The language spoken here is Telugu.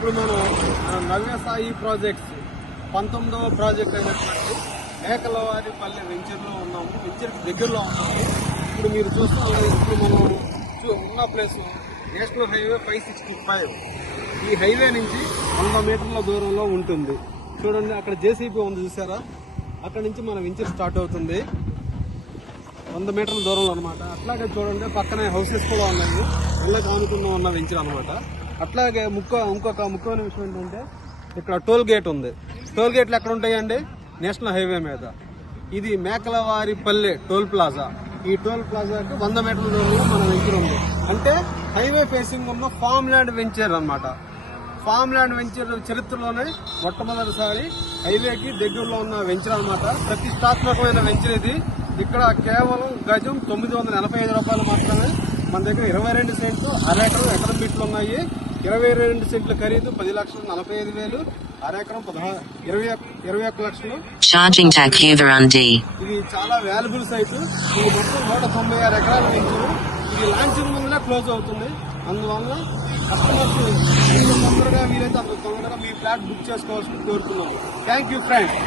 ఇప్పుడు మనం నవ్య సాయి ప్రాజెక్ట్స్ 19వ ప్రాజెక్ట్ అయినటువంటి మేకలవారిపల్లె వెంచర్లో ఉన్నాము. వెంచర్ దగ్గరలో ఉన్నాము. ఇప్పుడు మీరు చూస్తున్నారు, ఇప్పుడు మనం ఉన్న ప్లేస్ నేషనల్ హైవే 565. ఈ హైవే నుంచి 100 మీటర్ల దూరంలో ఉంటుంది. చూడండి, అక్కడ జేసీబీ ఉంది చూసారా, అక్కడ నుంచి మన వెంచర్ స్టార్ట్ అవుతుంది 100 మీటర్ల దూరంలో అనమాట. అట్లాగే చూడండి, పక్కనే హౌసెస్ కూడా ఉన్నాయి, ఇళ్ళకి ఆనుకున్న ఉన్న వెంచర్ అనమాట. అట్లాగే ఇంకొక ముఖ్యమైన విషయం ఏంటంటే, ఇక్కడ టోల్ గేట్ ఉంది. టోల్ గేట్లు ఎక్కడ ఉంటాయండి? నేషనల్ హైవే మీద. ఇది మేకలవారిపల్లె టోల్ ప్లాజా. ఈ టోల్ ప్లాజాకి 100 మీటర్ల దూరంలో మన వెంచర్ ఉంది. అంటే హైవే ఫేసింగ్ ఉన్న ఫామ్ ల్యాండ్ వెంచర్ అనమాట. ఫామ్ ల్యాండ్ వెంచర్ చరిత్రలోనే మొట్టమొదటిసారి హైవేకి దగ్గరలో ఉన్న వెంచర్ అనమాట. ప్రతిష్టాత్మకమైన వెంచర్ ఇది. ఇక్కడ కేవలం గజం 945 రూపాయలు మాత్రమే. మన దగ్గర 22 సెంట్లు, అరెకరం ఎకరం బిట్లు ఉన్నాయి. 22 సెంట్ల ఖరీదు 10,45,000, అరెకరం 21 లక్షలు. ఇది చాలా వాల్యుబుల్ సైట్. ఇది మొత్తం 196 ఎకరాల వెంచర్. ఇది లాంచింగ్ ముందునే క్లోజ్ అవుతుంది. అందువల్ల కస్టమర్స్ ఎంత తొందరగా వీలైతే అంత తొందరగా మీ ఫ్లాట్ బుక్ చేసుకోవాల్సి కోరుతున్నాము. Thank you friends.